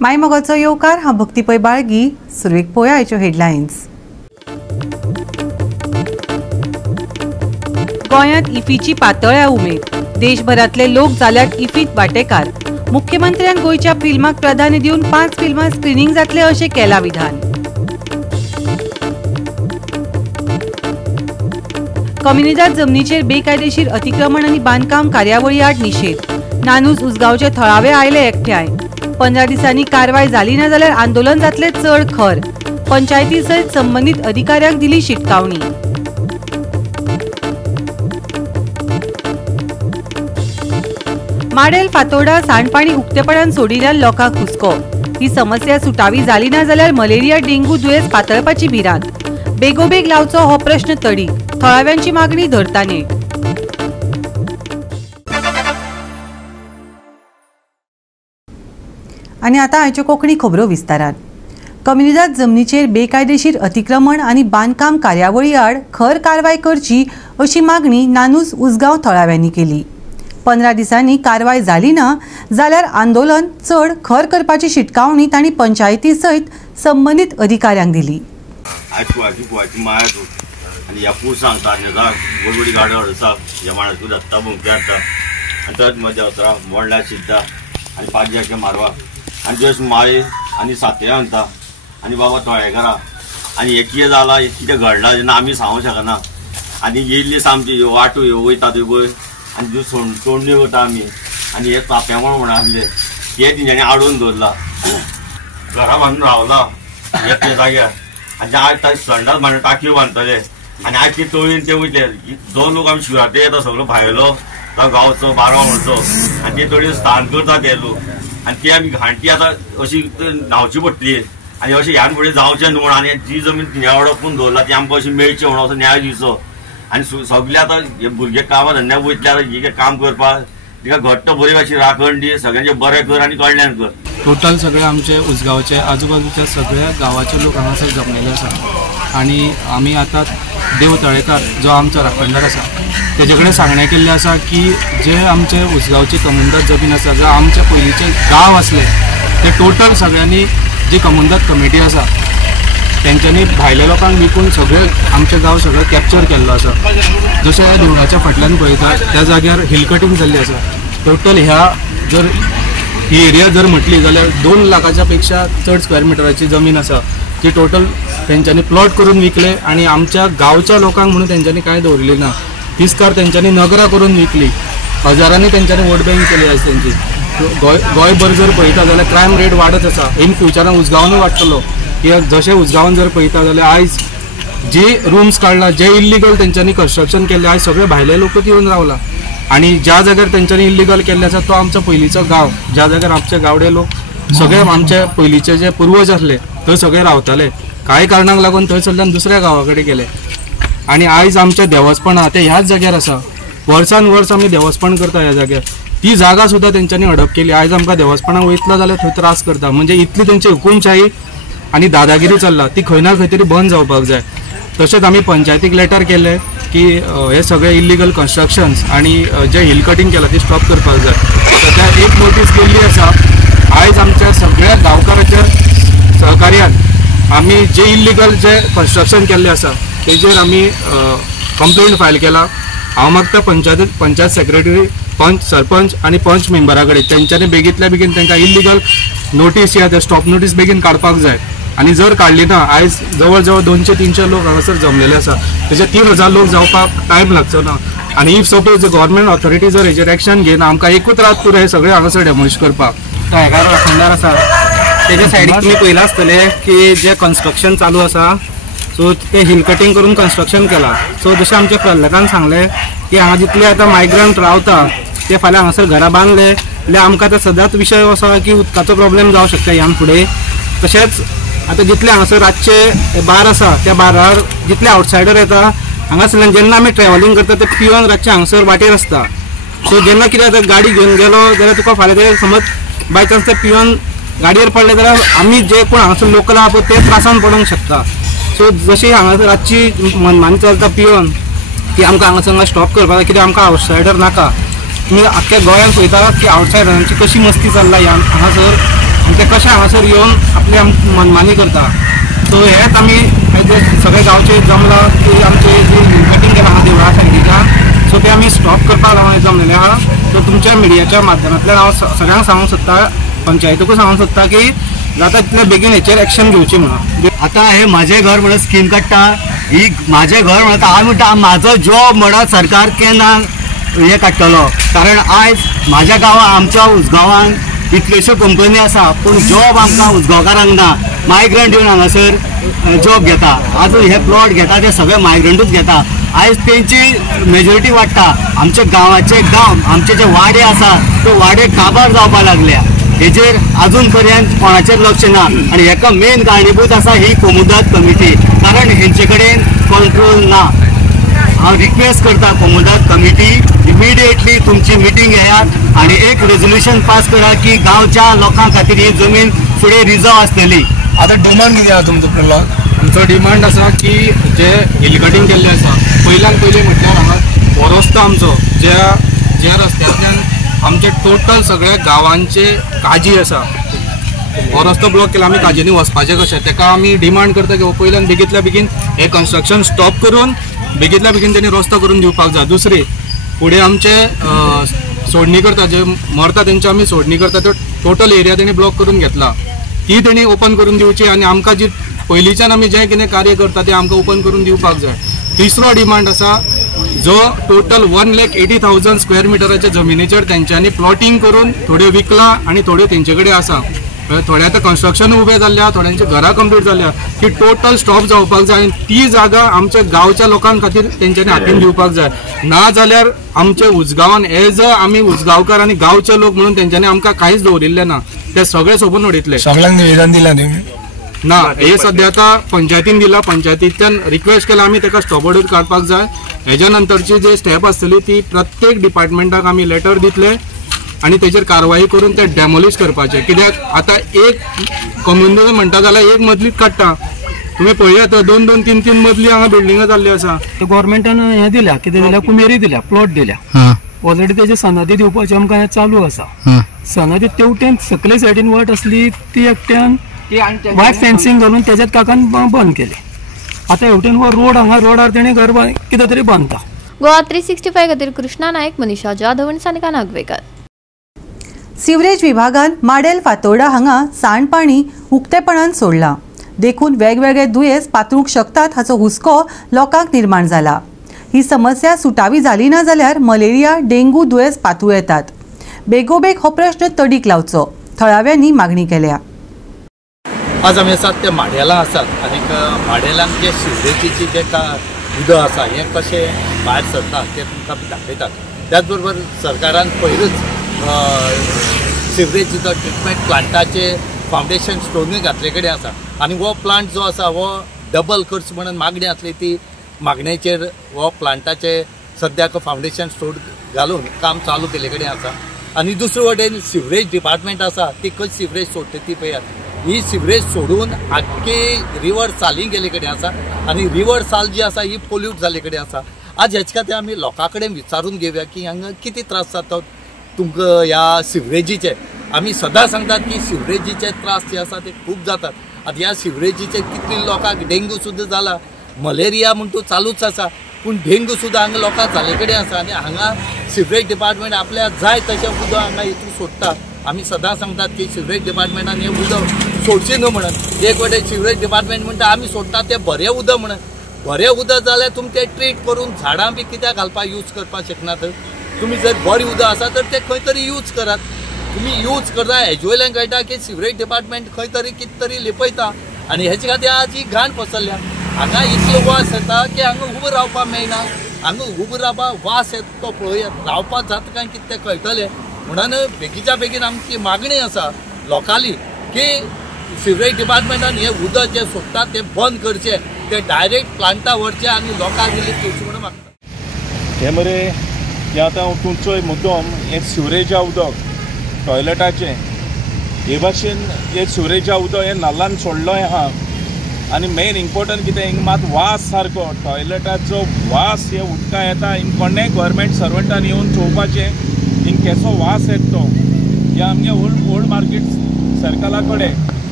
मायमोगाचो येवकार हांव भक्तीपै बाळगी. सुरवेक पळोवया आयच्यो हेडलायन्स. गोंयांत इफ्फीची पातळ्या उमेद. देशभरातले लोक जाल्यात इफ्फीत वांटेकार. मुख्यमंत्र्यान गोंयच्या फिल्माक प्राधान्य दिवन 5 फिल्मां स्क्रीनिंग जातले अशें केलां विधान. कम्युनिदाद जमनीचेर बेकायदेशीर अतिक्रमण आनी बांदकाम कार्यावळी आड निशेध. नानूज उसगांवचे थळावे आयले एकठांय. 15 दिसांनी कारवाय जाली ना जाल्यार आंदोलन जातले चड खर. पंचायती सयत संबंदीत अधिकाऱ्यांक दिली शिटकावणी. माडेल फातोर्डा सांडपाणी उक्तेपणान सोडिल्ल्या लोकांक हुस्को. ही समस्या सुटावी जाली ना जाल्यार मलेरिया डेंगू दुयेंस पातळपाची भिरांत. बेगोबेग लावचो हो प्रश्न तडीक. थळाव्यांची मागणी धरता नेट. आनी आतां आयच्यो कोंकणी खबरो विस्तारान. कम्युनिदाद जमनीचेर बेकायदेशीर अतिक्रमण आनी बांदकाम कार्यावळी आड खर कारवाय करची अशी मागणी नानूज उसगांव थळाव्यांनी केली. 15 दिसांनी कारवाय जाली ना जाल्यार आंदोलन चड खर करपाची शिटकावणी तांणी पंचायती सयत संबंदीत अधिकाऱ्यांक दिली. आणि ह्या पूर सांगता व्हडली गाडी अडसा ह्या माणूस दत्ता बुंके हाडटा आनी थंयच मजा वचरा मोडल्या शिरता आनी 5 जाके मारवा आनी जस्ट माळी आनी साते आणता आनी बाबा तळेकारा आनी हे कितें जाला कितें घडना जेन्ना आमी सांगूंक शकना. आनी येयल्ली सामकी ह्यो वाटो ह्यो वयता थंय पळय आनी ज्यो तोंडण्यो करता आमी आनी हे ताप्यांगोळ म्हणून आसले ते तेंच्यांनी आडोवन दवरला. घरा बांदून रावला हे जाग्यार आनी आज ताजे संडास बांदून टाकयो बांदतले आनी आज ते तळीन ते वयतले. 2 लोक आमी शिवराटे येता सगळो भायलो तो गांवचो 12 म्हणचो आनी ते तळीन स्थान करता ते लोक आनी ते आमी घांटी आतां अशी न्हांवची पडटली आनी अशें ह्यान फुडें जावचें न्हू म्हणून आनी जी जमीन तिण्या अडपून दवरला ती आमकां अशी मेळची म्हणून असो न्याय दिवचो. आनी सगळे आतां हे भुरगे कामा धंद्याक वयतले आतां हे काम करपाक तिका घट्ट बरी अशी राखण दी सगळ्यांचे बरें कर आनी कल्याण कर. टोटल सगळे आमचे उसगांवचे आजूबाजूच्या सगळ्या गांवाचे लोक हांगासर जमलेले आसा आनी आमी आतां देव तळेकार जो आमचो राखणदार आसा तेजे कडेन सांगणें केल्लें आसा की जे आमचे उसगांवची कम्युनिदाद जमीन आसा जो आमचे पयलींचे गांव आसले ते टोटल सगळ्यांनी जी कम्युनिदाद कमिटी आसा तेंच्यांनी भायल्या लोकांक विकून सगळे आमचे गांव सगळे कॅप्चर केल्लो आसा. जशें ह्या देवळाच्या फाटल्यान पळयता त्या जाग्यार हिल कटींग जाल्ली आसा. टोटल ह्या जर ही एरिया जर म्हटली जाल्यार 2 लाखाच्या पेक्षा चड स्क्वेअर मिटराची जमीन आसा ती टोटल तेंच्यांनी प्लॉट करून विकले आनी आमच्या गांवच्या लोकांक म्हणून तेंच्यांनी कांय दवरली ना. तिस्कार तेंच्यांनी नगरां करून विकली. हजारांनी तेंच्यांनी वोट बँक केली आयज तेंची. गोंयभर जर पळयता जाल्यार क्रायम रेट वाडत आसा. इन फ्युचरान उसगांवानूय वाडटलो कित्याक जशें उसगांवान जर पळयता जाल्यार आयज जे रूम्स काडला जे इल्लिगल तेंच्यांनी कन्स्ट्रक्शन केल्लें आयज सगळे भायले लोक येवन रावला. आनी ज्या जाग्यार तेंच्यांनी इल्लिगल केल्लें आसा तो आमचो पयलींचो गांव ज्या जाग्यार आमचे गावडे लोक सगळे आमचे पयलींचे जे पुर्वज आसले थंय सगळे रावताले. कांय कारणाक लागून थंयसरल्यान दुसऱ्या गांवा कडेन गेले आनी आयज आमचे देवस्थान ते ह्याच जाग्यार आसा. वर्सान वर्स आमी देवस्थान करता ह्या जाग्यार. ती जागा सुद्दां तेंच्यांनी हडप केली. आयज आमकां देवस्थानाक वयतलो जाल्यार थंय त्रास करता. म्हणजे इतली तेंची हुकूमशाही आनी दादागिरी चल्ला ती खंय ना खंय तरी बंद जावपाक जाय. तशेंच आमी पंचायतीक लेटर केले की हे सगळे इल्लिगल कन्स्ट्रक्शन्स आनी जे हिल कटींग केला ती स्टॉप करपाक जाय. सद्या एक नोटीस गेल्ली आसा. आयज आमच्या सगळ्या गांवकारांच्या सहकार्यान आमी जे इल्लिगल जे कन्स्ट्रक्शन केल्लें आसा तेजेर आमी कंप्लेंट फायल केला. हांव मागता पंचायत सेक्रेटरी पंच सरपंच आनी पंच मेंबरा कडेन तेंच्यांनी बेगींतल्या बेगीन तांकां इल्लिगल नोटीस या ते स्टॉप नोटीस बेगीन काडपाक जाय. आनी जर काडली ना आयज जवळ जवळ 200-300 लोक हांगासर जमलेले आसा. तेजे 3000 लोक जावपाक टायम लागचो ना. आनी इफ सपोज गव्हर्मेंट ऑथॉरिटी जर हेजेर एक्शन घेयना आमकां एकूच रात पुरो हे सगळे हांगासर डेमोलिश करपाक. तळेकार राखणदार आसा तेजे सायडीक तुमी पयलां आसतलें की जे कन्स्ट्रक्शन चालू आसा सो ते हिल कटींग करून कन्स्ट्रक्शन केलां. सो जशें आमच्या प्रल्हादान सांगलें की हांगा जितले आतां मायग्रंट रावता ते फाल्यां हांगासर घरां बांदले जाल्यार आमकां आतां सदांच विशय असो की उदकाचो प्रॉब्लेम जावं शकता ह्यान फुडें. तशेंच आतां जितले हांगासर रातचे बार आसा त्या बारार जितले आवटसायडर येता हांगासरल्यान जेन्ना आमी ट्रॅव्हलिंग करता ते पिवन रातचे हांगासर वाटेर आसता. सो जेन्ना कितें जाता गाडी घेवन गेलो जाल्यार तुका फाल्यां ते समज बाय चान्स ते पिवन गाडयेर पडले जाल्यार आमी जे कोण हांगासर लोकल आहा पळय ते त्रासान पडूंक शकता. सो जशी हांगासर रातची मनमानी चलता पिवन ती आमकां हांगासर स्टॉप करपाक जाय कित्याक आमकां आवटसायडर नाका. तुमी आख्ख्या गोंयांत पळयता की आवटसायडरांची कशी मस्ती चल्ला हांगासर आनी ते कशे हांगासर येवन आपली मनमानी करता. सो हेच आमी सगळे गांवचे जमला की आमचे जी कटिंग केला आहा देवळा सायडीच्या, सो ते आमी स्टॉप करपाक जमलेले आहा. सो तुमच्या मिडियाच्या माध्यमांतल्यान हांव सगळ्यांक सांगूंक सोदता, पंचायतीकूय सांगूंक सोदता की जाता तितले बेगीन हेचेर एक्शन घेवची म्हणून. आता हे माझे घर म्हणून स्कीम काडटा, ही माझे घर म्हणटा हांव म्हणटा म्हाजो जॉब म्हणून सरकार केन्ना हे काडटलो. कारण आयज म्हाज्या गांवांत आमच्या उसगांवांत इतल्योश्यो कंपनी आसा पूण जॉब आमकां उसगांवकारांक ना. मायग्रंट येवन हांगासर जॉब घेता, आजून हे प्लॉट घेता ते सगळे मायग्रंटूच घेता. आयज तेंची मेजॉरिटी वाडटा. आमच्या गांवाचे आमचे जे वाडे आसा ते वाडे काबार जावपाक लागल्या. हेजेर अजून पर्यंत कोणाचेर लक्ष ना आणि हेका मेन कारणीभूत आसा ही कोमुदाद कमिटी. कारण हेंचे कडेन कंट्रोल ना. हांव रिक्वेस्ट करता कोमुदाद कमिटी इमिडिएटली तुमची मिटींग घेयात आणि एक रेजोल्युशन पास करा की गांवच्या लोकां खातीर ही जमीन फुडें रिजर्व आसतली. आता डिमांड कितें आहा तुमचो पडलो? आमचो डिमांड आसा की जे हिल कटिंग केल्लें आसा पयल्यान पयलें म्हटल्यार हांगा हो रस्तो आमचो ज्या रस्त्यांतल्यान आमचे टोटल सगळ्या गांवांचे काजी आसा, हो रस्तो ब्लॉक केला. आमी काजींनी वचपाचें कशें, तेका आमी डिमांड करता की पयल्यान बेगींतल्या बेगीन हे कन्स्ट्रक्शन स्टॉप करून बेगींतल्या बेगीन तेणी रस्तो करून दिवपाक जाय. दुसरी फुडें आमचे सोडणी करता, जे मरता तेंची आमी सोडणी करता, तो टोटल एरिया तेणी ब्लॉक करून घेतला, ती तेणी ओपन करून दिवची आनी आमकां जी पयलींच्यान आमी जें कितें कार्य करता तें आमकां ओपन करून दिवपाक जाय. तिसरो डिमांड आसा जो टोटल 1,80,000 स्क्वेअर मिटराच्या जमिनीचेर तेंच्यांनी प्लॉटिंग करून थोड्यो विकला आणि थोड्यो तेंचे कडेन आसा. थोडे आतां कन्स्ट्रक्शन उबें जाल्ल्या, थोड्यांची घरां कंप्लीट जाल्ल्या, ती टोटल स्टॉप जावपाक जाय आनी ती जागा आमच्या गांवच्या लोकां खातीर तेंच्यांनी हातीन दिवपाक जाय. ना जाल्यार आमचे उजगांवान एज अ आमी उजगांवकार आनी गांवचे लोक म्हणून तेंच्यांनी आमकां कांयच दवरिल्लें ना. ते सगळे सोबून उडयतले. सगळ्यांक निवेदन दिलां तुमी? ना, हे सध्या आता पंचायतीन दिला. पंचायतींतल्यान रिक्वेस्ट केला आमी तेका स्टॉप ऑर्डर काडपाक जाय. हेज्या नंतरची जे स्टेप आसतली ती प्रत्येक डिपार्टमेंटाक आमी लेटर दितले आणि तेचेर कारवाई करून ते डेमोलिश करपाचे. कित्याक आता एक कम्युनिटी म्हणटा जाल्यार एक मजलीच काडटा. तुम्ही पळयात 2-2, 3-3 मजली हांगा बिल्डिंगा जाल्ली आसा. गव्हर्मेंटान हे दिल्या, कितें दिल्या, कुमेरी दिल्या, प्लॉट दिल्या. ऑलरेडी तेजे सनदी दिवपाचे आमकां चालू आसा. सनदी तेवटेन सकले सायडीन वाट आसली ती एकट्यान वायट फेन्सिंग घालून तेज्यात काकान बंद केली. आता हेवटेन वो रोड हांगा रोडार तेणी घर कितें तरी बांदता. गोवा 365 खातीर कृष्णा नायक, मनीषा जाधव आनी सानिका नागवेकर. सिवरेज विभागान माडेल फातोर्डा हांगा सांडपाणी उक्तेपणान सोडला. देखून वेगवेगळे दुयेंस पातळूंक शकतात हाचो हुस्को लोकांक निर्माण जाला. ही समस्या सुटावी जाली ना जाल्यार मलेरिया, डेंगू दुयेंस पातूळ येतात. बेगोबेग हो प्रश्न तडीक लावचो थळाव्यांनी मागणी केल्या. आज आमी आसात ते माडेला आसात आनी माडेलांत जे सिवरेजीची जे उदक आसा हें कशें भायर सरता तें तुमकां दाखयतात. त्याच बरोबर सरकारान पयरूच सिवरेजीचो ट्रिटमेंट प्लांटाचे फावंडेशन स्टोनूय घातले कडेन आसा आनी हो प्लांट जो आसा हो डबल करचो म्हणून मागणी आसली. ती मागणेचेर हो प्लांटाचे सद्याक फावंडेशन स्टोन घालून काम चालू केले कडेन आसा. आनी दुसरे वटेन सिवरेज डिपार्टमेंट आसा ती कशी सिवरेज सोडटा ती पळयात. ही सिवरेज सोडून आख्खी रिवर साली गेले कडेन आसा आनी रिवर साल जी आसा ही पोल्यूट जाले कडेन आसा. आज हेचे खातीर आमी लोकां कडेन विचारून घेवया की हांगा कितें त्रास जाता तुमकां ह्या सिवरेजीचे. आमी सदां सांगतात की सिवरेजीचे त्रास जे आसा ते खूब जातात. आतां ह्या सिवरेजीचे कितली लोकांक डेंगू सुद्दां जाला, मलेरिया म्हण तूं चालूच आसा, पूण डेंगू सुद्दां हांगा लोकांक जाले कडेन आसा. आनी हांगा सिवरेज डिपार्टमेंट आपल्याक जाय तशें उदक हांगा हितून सोडटा. आमी सदां सांगतात की सिवरेज डिपार्टमेंटान हें उदक सोडचें न्हू म्हणून. एक वटेन सिवरेज डिपार्टमेंट म्हणटा आमी सोडटा तें बरें उदक म्हणून. बरें उदक जाल्यार तुमी तें ट्रीट करून झाडां बी कित्याक घालपाक यूज करपाक शकनात. तुमी जर बरें उदक आसा तर तें खंय तरी यूज करात. तुमी यूज करता हेजे वयल्यान कळटा की सिवरेज डिपार्टमेंट खंय तरी कितें तरी लिपयता आनी हेचे खातीर आज ही घाण पसरल्या. हांगा इतलो वास येता की हांगा उबो रावपाक मेळना. हांगा उबो रावपाक वास येता तो पळयात, रावपाक जाता काय कितें तें कळटलें. म्हणून बेगीच्या बेगीन आमची मागणी आसा लोकांली की सिवरेज डिपार्टमेंटान हें उदक जें सोडटा तें बंद करचें, तें डायरेक्ट प्लांटा व्हरचें आनी लोकांक रिलीफ दिवचें म्हणून मागता. हे मरे हे आतां तुमचो मुद्दम हें सिवरेजा उदक टॉयलेटाचें हे भाशेन हें सिवरेजा उदक हें नल्लान सोडलोय आहा आनी मेन इम्पॉर्टंट कितें हिंग मात वास सारको टॉयलेटाचो वास हे उदका येता. हिंग कोणें गव्हर्मेंट सर्वंटान येवन चोवपाचें हिंग केसो वास येता तो. हे आमगे ओल्ड मार्केट सर्कला कडेन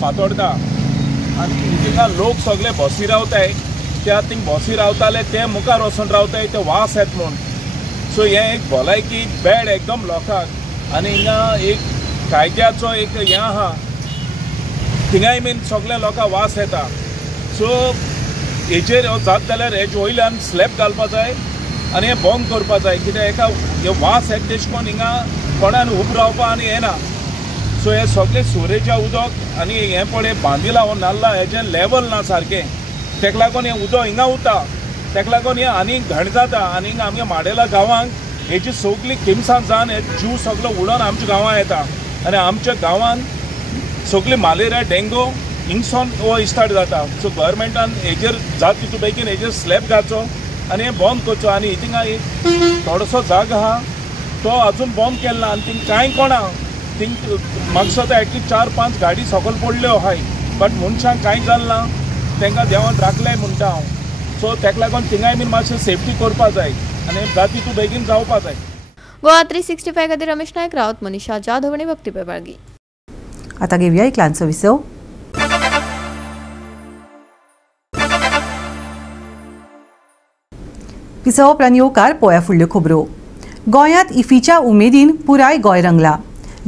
फातोर्डा आनी थिंगा लोक सगळे बसी रावताय त्या थिंग बसी रावताले ते मुखार वचून रावताय ते वास येत म्हूण सो हे एक भलायकी बॅड एकदम लोकांक आनी हिंगा एक कायद्याचो एक हें आहा थिंगाय बीन सगळे लोकांक वास येता सो हेचेर जात जाल्यार हेजे वयल्यान स्लॅब घालपा जाय आनी हें बंद करपा जाय कित्याक एका हे वास येता तेश कोन्न हिंगा कोणान उब रावपा आनी येना सो हे सगळे सुरेच्या उदक आनी हें पळय बांदिला हो नाल्ला हेजें लेवल ना सारकें तेका लागून हें उदक हिंगा उरता तेका लागून हें आनी घण जाता आनी आमच्या माडेला गांवांक हेची सगळी किमसां जावन हे जीव सगळो उडोवन आमच्या गांवांत येता आनी आमच्या गांवांत सगळी मलेरिया डेंगू हिंगसोन हो स्टार्ट जाता सो गव्हर्मेंटान हेजेर जाता तितू बेगीन हेजेर स्लॅब घालचो आनी हें बंद करचो आनी हिंगा एक थोडोसो जागो आहा तो अजून बंद केल्लो आनी थिंग कांय कोणा थिंग म्हाका सुद्दां एटलीस्ट 4-5 गाडी सकयल पडल्यो आहाय बट मनशांक कांय जालें ना तांकां देवान राखलें म्हणटा हांव सो तेका लागून थिंगाय बीन मातशें सेफ्टी करपा जाय आनी जाता तितू बेगीन जावपा जाय. गोवा 365 खातीर रमेश नायक रावत, मनीषा जाधव आनी भक्ती पेपाळगी. आता घेवया एक ल्हानसो विसव. विसव उपरांत येवकार पळोवया फुडल्यो खबरो. गोंयांत इफीच्या उमेदीन पुराय गोंय रंगला.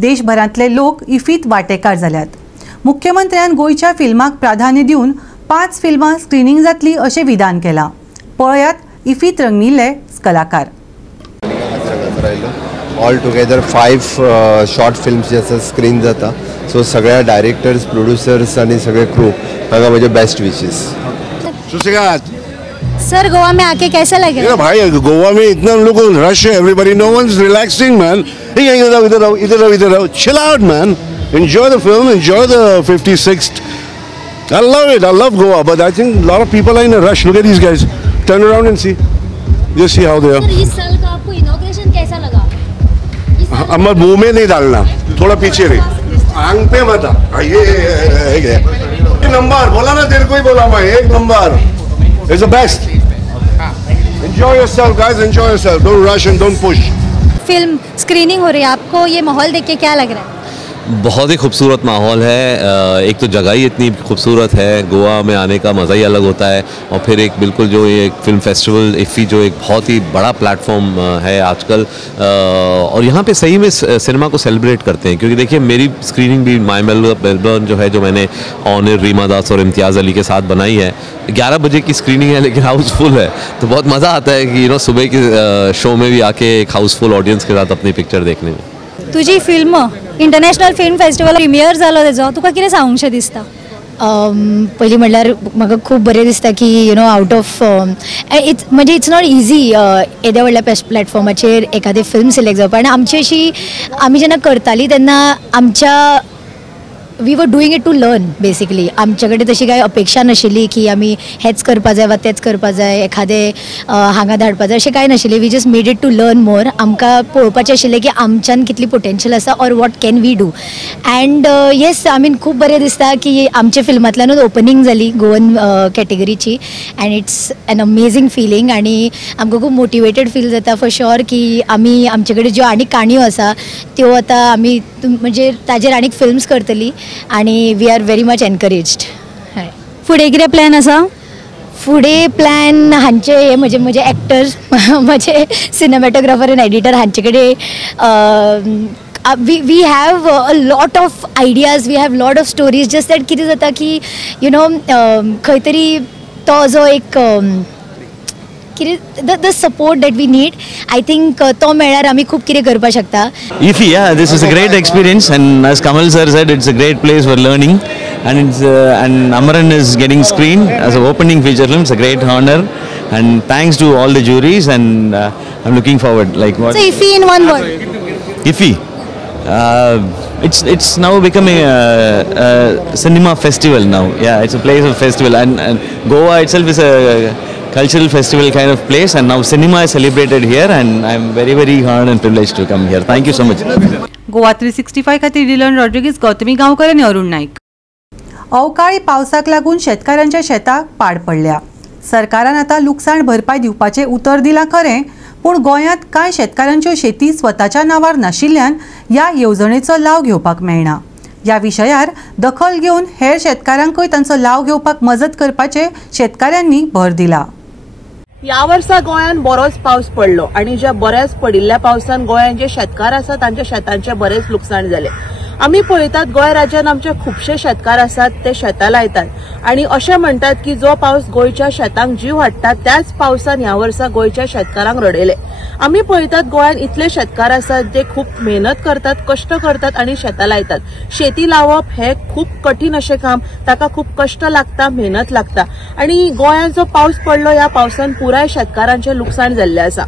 देशभरांतले लोक इफीत वांटेकार जाल्यात. मुख्यमंत्र्यान गोंयच्या फिल्माक प्राधान्य दिवन 5 फिल्मां स्क्रीनिंग जातली अशें विधान केलां. पळयात इफीत रंगनिल्ले कलाकार. ऑल टुगेदर 5 शॉर्ट फिल्म्स जे आसा स्क्रीन जाता सो सगळ्या डायरेक्टर्स प्रोड्युसर्स आनी सगळे क्रू हांगा म्हजे बेस्ट विशीस. सुसेगाद सर, गोवा में आके कैसा लगे? भाई गोवा में इतना लोग रश है, everybody know one is relaxing man. इधर रहो, chill out man, enjoy the film, enjoy the 56th. I love it. I love Goa, but I think a lot of people are in a rush. Look at these guys. Turn around and see. Just see how they are. Sir, इस साल का आपको inauguration कैसा लगा? अमर मुंह में नहीं डालना, थोड़ा पीछे रही, आंग पे मत आ. ये नंबर बोला ना, तेरे को ही बोला मैं, 1 number. It's the best. Enjoy yourself, guys. Enjoy yourself. Don't rush and don't push. Film screening हो रही है, आपको ये माहौल देख के क्या लग रहा है? बहुत ही खूबसूरत माहौल है. एक तो जगह ही इतनी खूबसूरत है, गोवा में आने का मज़ा ही अलग होता है. और फिर एक बिल्कुल जो ये फिल्म फेस्टिवल इफ़ी जो एक बहुत ही बड़ा प्लेटफॉर्म है आजकल, और यहाँ पे सही में सिनेमा को सेलिब्रेट करते हैं. क्योंकि देखिए मेरी स्क्रीनिंग भी माई मेलबर्न जो है, जो मैंने ऑनर रीमा दास और इम्तियाज़ अली के साथ बनाई है, 11 बजे की स्क्रीनिंग है लेकिन हाउसफुल है. तो बहुत मज़ा आता है कि सुबह के शो में भी आके एक हाउसफुल ऑडियन्स के साथ अपनी पिक्चर देखने में. तुझी film international film festival premier जालो तेजो, तुका कितें सांगूंकशें दिसता? पयलीं म्हणल्यार म्हाका खूब बरें दिसता की आउट ऑफ म्हणजे इट्स नॉट इजी येद्या व्हडल्या प्लॅटफॉर्माचेर एखादी फिल्म सिलेक्ट जावपा. आनी आमची अशी आमी जेन्ना करताली तेन्ना आमच्या we were doing it to learn basically. आमचे कडेन तशी कांय अपेक्षा नाशिल्ली की आमी हेच करपा जाय वा तेच करपा जाय, एखादे हांगा धाडपा जाय, अशें कांय नाशिल्लें. We just made it to learn more. आमकां पळोवपाचें आशिल्लें की आमच्यान कितली पोटेन्शियल आसा or what can we do. And yes, खूब बरें दिसता की आमच्या फिल्मांतल्यानूच ओपनिंग जाली गोवन कॅटेगरीची. And it's an amazing feeling. आनी आमकां खूब मोटिवेटेड फील जाता फॉर शुअर की आमी आमचे कडेन ज्यो आनी काणयो आसा त्यो आतां आमी म्हणजे ताजेर आनीक फिल्म्स करतली. आणि we are very much encouraged. फुडें कितें प्लॅन आसा? फुडें प्लॅन हांचे म्हजे एक्टर्स म्हजे सिनेमॅटोग्राफर एंड एडिटर हांचे कडेन we have a lot of ideas, we have lot of stories. just that कितें जाता की खंय तरी तो जो एक the support that we need, I think तो मेळ्यार आमी खूब कितें करपाक शकता. IFFI, yeah, this is a great experience, and as Kamal sir said, it's a great place for learning, and it's and Amaran is getting screened as an opening feature film. It's a great honor, and thanks to all the juries, and I'm looking forward. Like what? So IFFI in one word. IFFI, it's now becoming a cinema festival now. Yeah, it's a place of festival, and Goa itself is a cultural festival kind of place, and now cinema is celebrated here, and I'm very very honored and privileged to come here. Thank you so much. Goa 365 खातीर Dylan Rodrigues, Gautami Gaonkar आनी अरुण नाईक. अवकाळी पावसाक लागून शेतकारांच्या शेताक पाड पडल्या. सरकारान आतां लुकसाण भरपाय दिवपाचें उतर दिलां खरें, पूण गोंयांत कांय शेतकारांच्यो शेती स्वताच्या नांवार नाशिल्ल्यान ह्या येवजणेचो लाव घेवपाक मेळना. ह्या विशयार दखल घेवन हेर शेतकारांकय तांचो लाव घेवपाक मजत करपाचे शेतकाऱ्यांनी भर दिला. ह्या वर्सा गोंयान बरोच पावस पडलो आणि ज्या बऱ्याच पडिल्ल्या पावसान गोंयान जे शेतकार आसात तांच्या शेतांचे बरेच लुकसाण जाले. आमी पळयतात गोंय राज्यात आमचे खुबशे शेतकार आसात ते शेतां लायतात आणि अशें म्हणटात की जो पावस गोंयच्या शेतांक जीव हाडटा त्याच पावसान ह्या वर्सा गोंयच्या शेतकारांक रडयले. आमी पळयतात गोंयान इतले शेतकार आसात जे खूप मेहनत करतात, कष्ट करतात आणि शेतां लायतात. शेती लावप हे खूप कठीण अशें काम, ताका खूप कष्ट लागता, मेहनत लागता आणि गोंयात जो पावस पडलो ह्या पावसान पुराय शेतकारांचे लुकसाण जाल्ले आसा.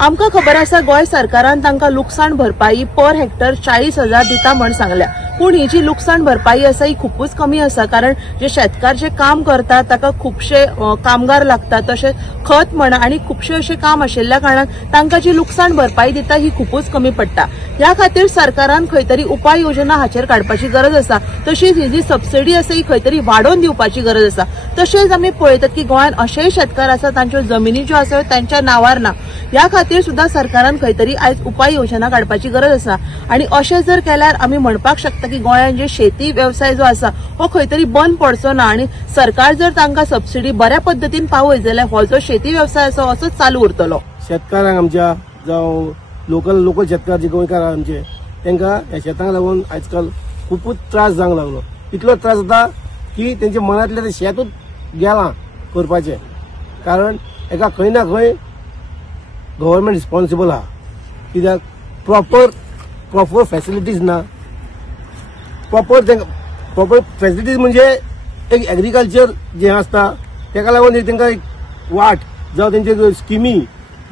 आमकां खबर आसा गोंय सरकारान तांकां लुकसाण भरपाई पर हेक्टर 40,000 दिता म्हण सांगल्या. पूण ही जी लुकसाण भरपाई आसा ही खूपच कमी आसा, कारण जे शेतकार जे काम करतात ताका खुबशे कामगार लागतात, तशेंच खत म्हणा आणि खुबशे अशें काम आशिल्ल्या कारणान तांकां जी लुकसाण भरपाई दिता ही खूपच कमी पडटा. ह्या खातीर सरकारान खंय तरी उपाय योजना हाचेर काडपाची गरज आसा. तशीच ही जी सबसिडी आसा ही खंय तरी वाडोवन दिवपाची गरज आसा. तशेंच आमी पळयतात की गोंयान अशेय शेतकार आसा तांच्यो जमिनी ज्यो आसा तांच्या नांवार ना. ह्या खातीर सुद्धा सरकारान खंय तरी आयज उपाय योजना काडपाची गरज आसा आणि अशें जर केल्यार आमी म्हणपाक शकता की गोंयान जे शेती व्यवसाय जो आसा हो खंय तरी बंद पडचो ना आणि सरकार जर तांकां सबसिडी बऱ्या पद्दतीन पावयत जाल्यार हो जो शेती व्यवसाय आसा असोच चालू उरतलो. शेतकारांक आमच्या जावं लोकल शेतकार जे गोंयकार आमचे तांकां ह्या शेतांक लागून आजकाल खूपच त्रास जावंक लागलो. इतलो त्रास जाता की तेंच्या मनांतलें तें शेतूच गेलां करपाचें, कारण एका खंय ना खंय गव्हर्नमेंट रिस्पॉन्सिबल आहा. कित्याक प्रॉपर फॅसिलिटीज ना. प्रॉपर फॅसिलिटीज म्हणजे एक एग्रीकल्चर जे आसता ताका लागून तांकां एक वाट जावं तेंचे स्किमी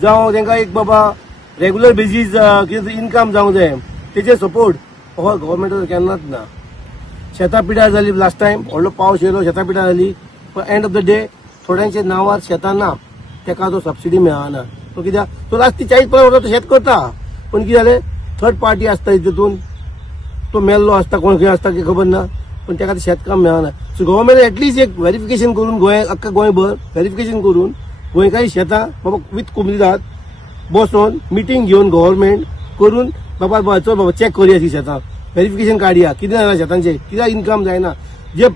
जावं तांकां एक बाबा रेग्युलर बेजीस कितें इनकम जावंक जाय तेचे सपोर्ट हो गव्हर्नमेंटाचो केन्नाच ना. शेतां पिड्यार जाली लास्ट टायम, व्हडलो पावस येयलो, शेतां पिड्यार जाली, पण एंड ऑफ द डे थोड्यांच्या नांवार शेतां ना, ताका तो सबसिडी मेळना. तो कित्याक तो लास्ट 40-50 वर्सां तो शेत करता, पण कितें जालें थर्ड पार्टी आसता तितून, तो मेल्लो आसता, कोण खंय आसता की खबर ना, पण ताका ते शेतकाम मेळना. सो गव्हर्नमेंट एटलीस्ट एक व्हेरिफिकेशन करून गोंय अख्खा गोंयभर व्हेरिफिकेशन करून गोंयकारी शेतां बाबा विथ कुमलीदाद बसोन मिटींग घेवन गव्हर्नमेंट करून बाबा चल बाबा चॅक करुया ती शेतां, व्हेरिफिकेशन काडया कितें जालां शेतांचे, कित्याक इनकम जायना. जे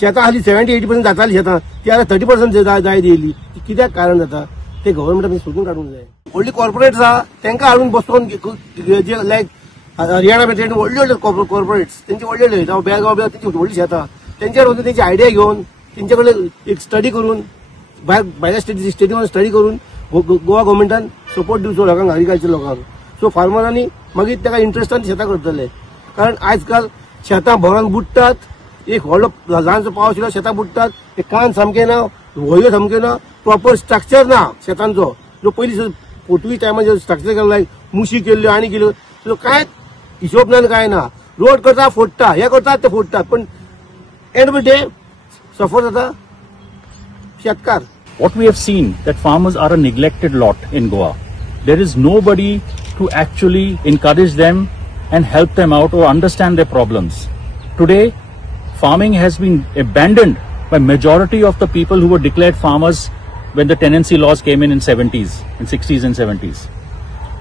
शेतां हालीं 70-80% जाताली शेतां ती आतां 30% जाय दिली, कित्याक कारण जाता ते गव्हर्नमेंटान सोदून काडूंक जाय. व्हडली कॉर्पोरेट्स आहा तांकां हाडून बसोवन जे लायक हरियाणा व्हडले व्हडले कॉर्पोरेट्स तेंचे व्हडले जावं बेळगांव तेंची व्हडली शेतां तेंचेर वचून तेंची आयडिया घेवन तेंचे कडेन एक स्टडी करून भायल्या स्टेटीन स्टडी करून गोवा गव्हर्नमेंटान सपोर्ट दिवचो लोकांक, एग्रीकल्चर लोकांक. सो फार्मरांनी मागीर ताका इंट्रस्टान शेतां करतले, कारण आजकाल शेतां भोंवान बुडटात. एक व्हडलो ल्हानसो पावस येयलो शेतां बुडटात, ते कान सामके ना, व्हंयो सामके ना, प्रॉपर स्ट्रक्चर ना शेतांचो. जो पयलीं पोर्तुगीज टायमार स्ट्रक्चर केल्लो लायक मुशी केल्ल्यो आनी केल्यो तो कांय हिशोब ना काय ना. रोड करता फोडटा, हे करतात ते फोडटात, पण एंड ऑफ द डे सफर जाता शेतकार. What we have seen that farmers are a neglected lot in Goa. There is nobody to actually encourage them and help them out or understand their problems. Today, farming has been abandoned by majority of the people who were declared farmers when the tenancy laws came in 70s, in 60s and 70s.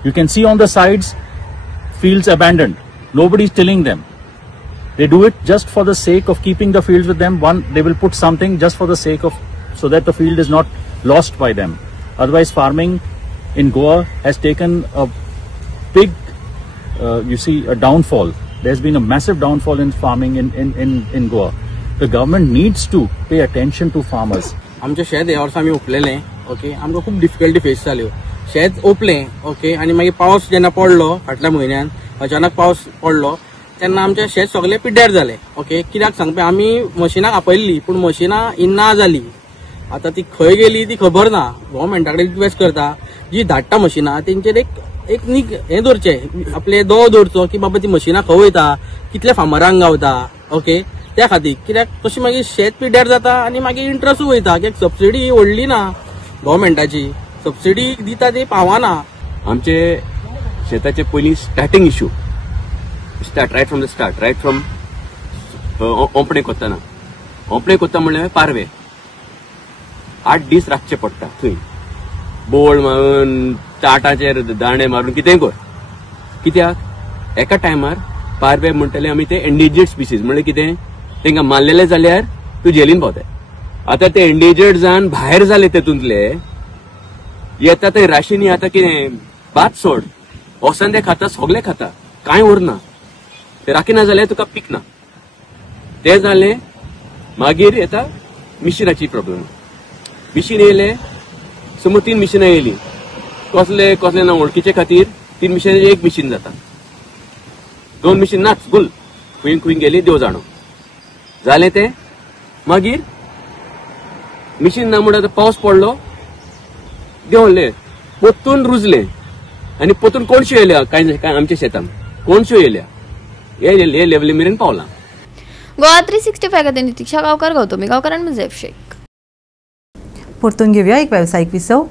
You can see on the sides, fields abandoned. Nobody's tilling them. They do it just for the sake of keeping the fields with them. One, they will put something just for the sake of, so that the field is not lost by them. Otherwise, farming in Goa has taken a big, a downfall. There's been a massive downfall in farming in Goa. The government needs to pay attention to farmers. आमचे शेत ह्या वर्सा आमी ओपलेलें, okay. आमकां खूब difficulty face जाल्यो. शेत ओपलें, okay, आनी मागीर पावस जेन्ना पडलो फाटल्या म्हयन्यान अचानक पावस पडलो तेन्ना आमचें शेत सगळें पिड्ड्यार जालें, ओके. कित्याक सांगपा आमी मशिनां आपयल्लीं पूण मशिनां इन्ना जालीं. आतां ती खंय गेली ती खबर ना. गव्हर्नमेंटा कडेन रिक्वेस्ट करता जी धाडटा मशिनां तेंचेर एक हें दवरचें, आपले दो दवरचो की बाबा ती मशिनां खंय वयता, कितल्या फार्मरांक गावता, ओके. त्या खातीर कित्याक तशें मागीर शेत पिड्ड्यार जाता आनी मागीर इंट्रस्टूय वयता. कित्याक सबसिडी व्हडली ना गव्हर्नमेंटाची, सबसिडी दिता ती पावना. आमचे शेताचे पयलीं starting issue right from the start, right from ओंपणे कोत्ताना. ओंपणे कोत्ता म्हणल्यार पारवे 8 दीस राखचे पडटा थंय. बोळ मारून चाटाचेर दांडे मारून कितेंय कर. कित्याक एका टायमार पारवे म्हणटले आमी ते एंडेंजर्ड स्पिसीज म्हणजे कितें तांकां मारलेले जाल्यार तूं जेलीन पावताय. आता ते एंडेंजर्ड जावन भायर जाले तेतूंतले येता ते राशीनी आता कितें भात सोड ओसान ते खाता सगळे खाता कांय उरना ते राखीना जाल्यार तुका पिकना ते जाले. मागीर येता मिशिनाची प्रॉब्लेम. मिशीन येयले समज 3 मिशिनां येयली कसले कसले ना वळखीचे खातीर 3 मिशिनाचें एक मिशीन जाता 2 मिशीन नाच गुल खुंय खुंय गेली देव जाणो जाले. ते मागीर मिशीन ना म्हणून पावस पडलो देंवले पोतून रुजले आनी पोतून कोणश्यो येयल्या काय आमच्या शेतान कोणश्यो येयल्या हे लेवली मेरेन पावला. गोवा 365 खातीर नितीक्षा गांवकार गौतमी गांवकार आनी मुझेफ शेख. परतून घेऊया एक व्यावसायिक विसव.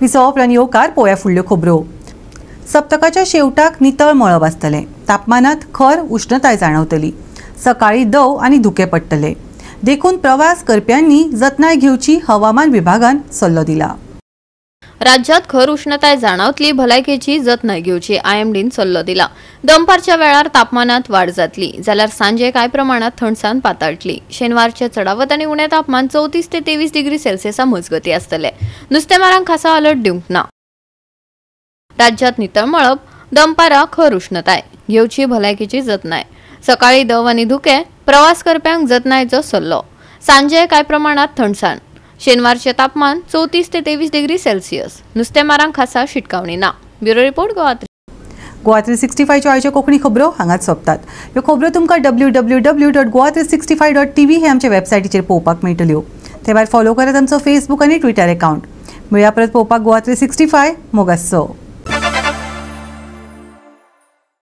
विसव उपरांत येवकार पळोवया फुडल्यो खबरो. सप्तकाच्या शेवटाक नितळ मळब आसतलें. तापमानात खर उष्णताय जाणवतली. सकाळी दव आनी धुके पडटले. देखून प्रवास करप्यांनी जतनाय घेवची हवामान विभागान सल्लो दिला. राज्यात खर उष्णताय जाणवतली भलायकेची जतनाय घेवची IMDन सल्लो दिला. दनपारच्या वेळार तापमानात वाड जातली जाल्यार सांजे कांय प्रमाणात थंडसाण पातळटली. शेनवारचे चडावत आनी उणें तापमान 34 ते 23 डिग्री सेल्सियसा मजगती आसतले. नुस्तेमारांक खासा अलर्ट दिवंक ना. राज्यात नितळ मळब दनपारा खर उष्णताय घेवची भलायकेची जतनाय. सकाळी दव आनी धुके प्रवास करप्यांक जतनायेचो सल्लो. सांजे कांय प्रमाणात थंडसाण. शेनवारचे तापमान 34 ते 23 डिग्री सेल्सियस. नुस्तेमारांक खासा शिटकावणी ना. ब्युरो रिपोर्ट गोवा 365 च्यो आयच्यो कोंकणी खबरो हांगाच सोंपतात. ह्यो खबरो तुमकां www.goa365.tv हे आमच्या वेबसायटीचेर पळोवपाक मेळटल्यो. ते भायर फॉलो करात आमचो फेसबूक आनी ट्विटर अकाउंट. मेळया परत पळोवपाक गोवा 365 मोगासो.